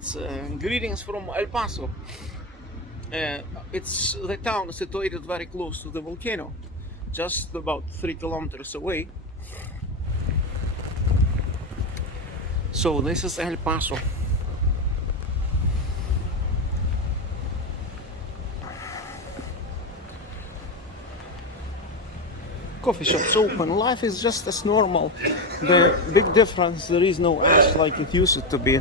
Greetings from El Paso. It's the town situated very close to the volcano, just about 3 kilometers away. So this is El Paso. Coffee shops open. Life is just as normal. The big difference, there is no ash like it used to be.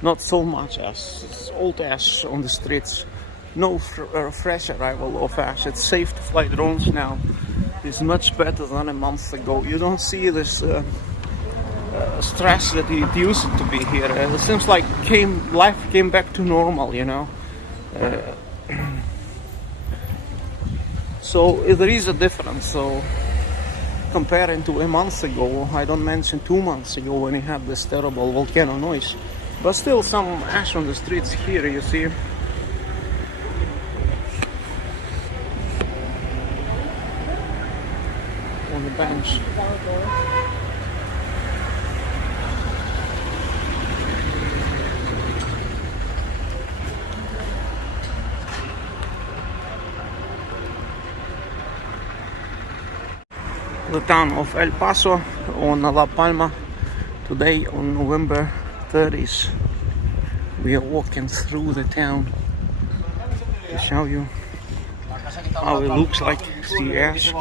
Not so much ash. It's old ash on the streets. No fresh arrival of ash. It's safe to fly drones now. It's much better than a month ago. You don't see this stress that it used to be here. It seems like life came back to normal, you know. So there is a difference. So comparing to a month ago, I don't mention 2 months ago when we had this terrible volcano noise, but still some ash on the streets here, you see. On the bench. The town of El Paso on La Palma. Today on November 30th, we are walking through the town to show you how it looks like. See ash.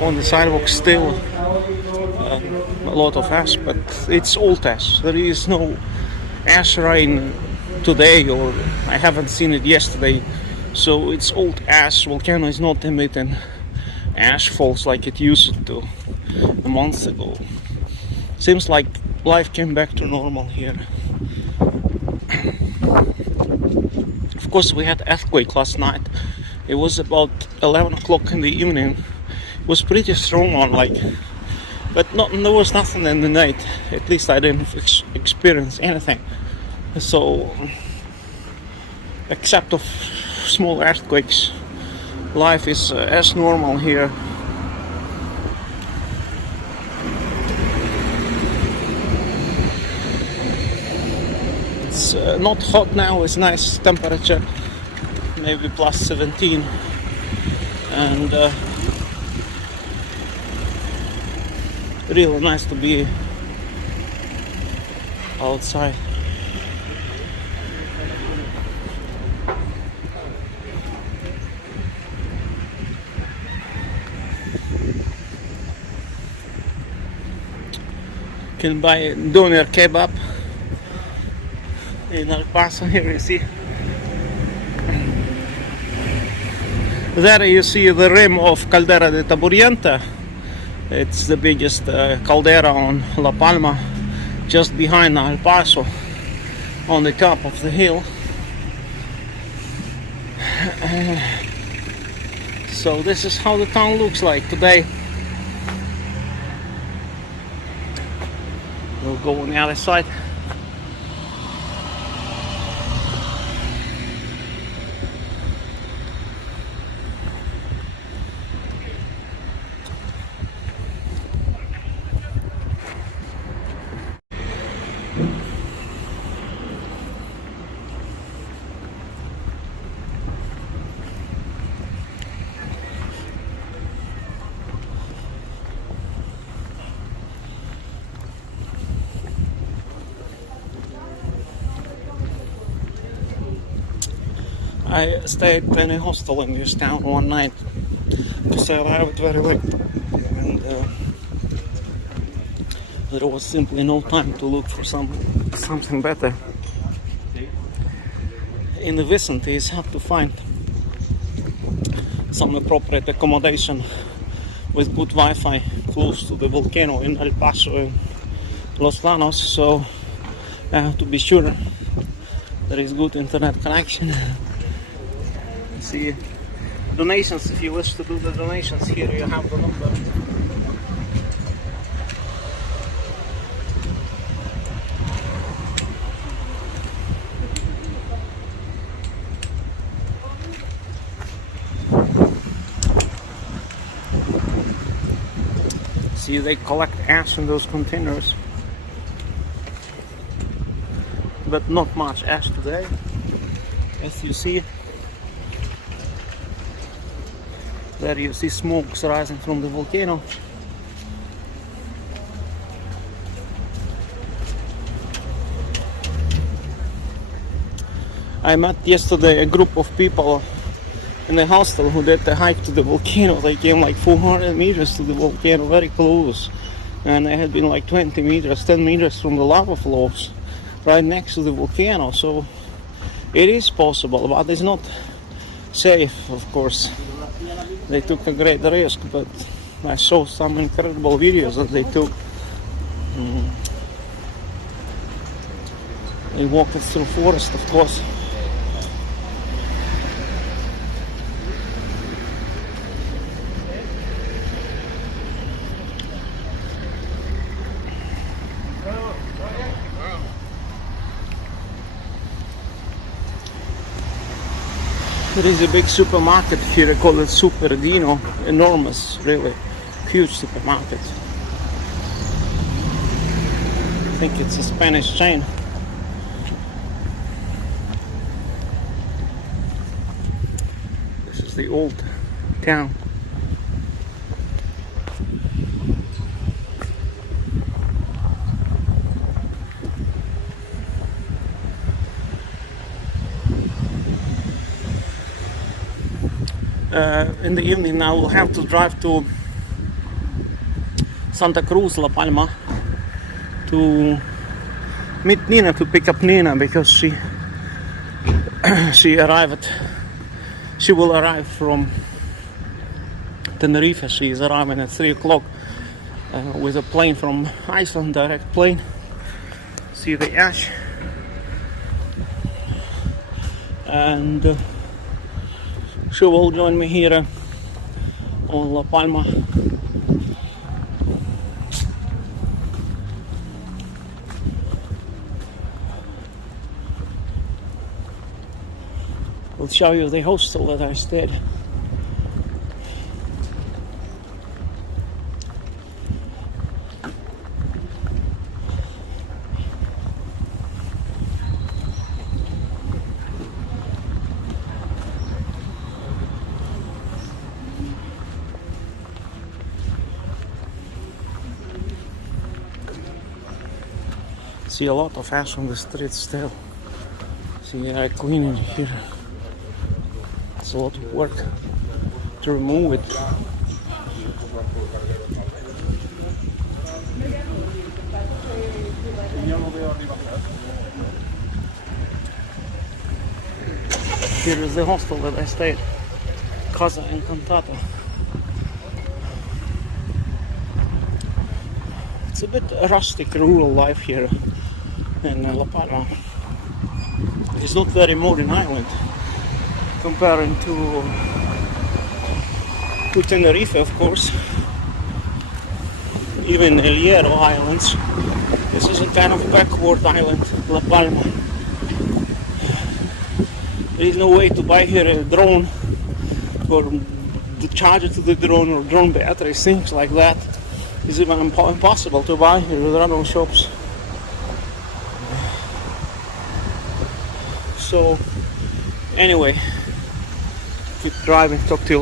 On the sidewalk still a lot of ash, but it's old ash. There is no ash rain today, or I haven't seen it yesterday, so it's old ash. Volcano is not emitting ash falls like it used to a month ago. Seems like life came back to normal here. Of course, we had earthquake last night. It was about 11 o'clock in the evening. It was pretty strong one, but there was nothing in the night. At least I didn't experience anything. So, except of small earthquakes, life is as normal here. It's not hot now, it's nice temperature, maybe plus 17, and really nice to be outside. Can buy doner kebab in El Paso. Here you see. There you see the rim of Caldera de Taburienta. It's the biggest caldera on La Palma, just behind El Paso, on the top of the hill. So this is how the town looks like today. We'll go on the other side. I stayed in a hostel in this town one night because I arrived very late, and there was simply no time to look for something better. In the vicinity, it's hard to find some appropriate accommodation with good Wi-Fi close to the volcano in El Paso and Los Llanos, so I have to be sure there is good internet connection. See, donations, if you wish to do the donations, here you have the number. See See, they collect ash in those containers, but not much ash today, as you see. There you see smokes rising from the volcano. I met yesterday a group of people in a hostel who did the hike to the volcano. They came like 400 meters to the volcano, very close, and they had been like 20 meters, 10 meters from the lava flows right next to the volcano. So it is possible, but it's not safe, of course. They took a great risk, but I saw some incredible videos that they took. They walked through forest, of course. There is a big supermarket here, I call it Super Dino, enormous, really, huge supermarket. I think it's a Spanish chain. This is the old town. In the evening I will have to drive to Santa Cruz, La Palma, to meet Nina, to pick up Nina, because she will arrive from Tenerife. She is arriving at 3 o'clock with a plane from Iceland, direct plane. See the ash, and she will join me here on La Palma. I'll show you the hostel that I stayed. See a lot of ash on the street still. See, I clean it here. It's a lot of work to remove it. Here is the hostel that I stayed, Casa Encantada. It's a bit rustic, rural life here in La Palma. It's not very modern island comparing to Tenerife, of course. Even El Hierro Islands. This is a kind of backward island, La Palma. There is no way to buy here a drone or to charge it to the drone or drone batteries, things like that. It's even impossible to buy here. There are no shops. So anyway, keep driving, talk to you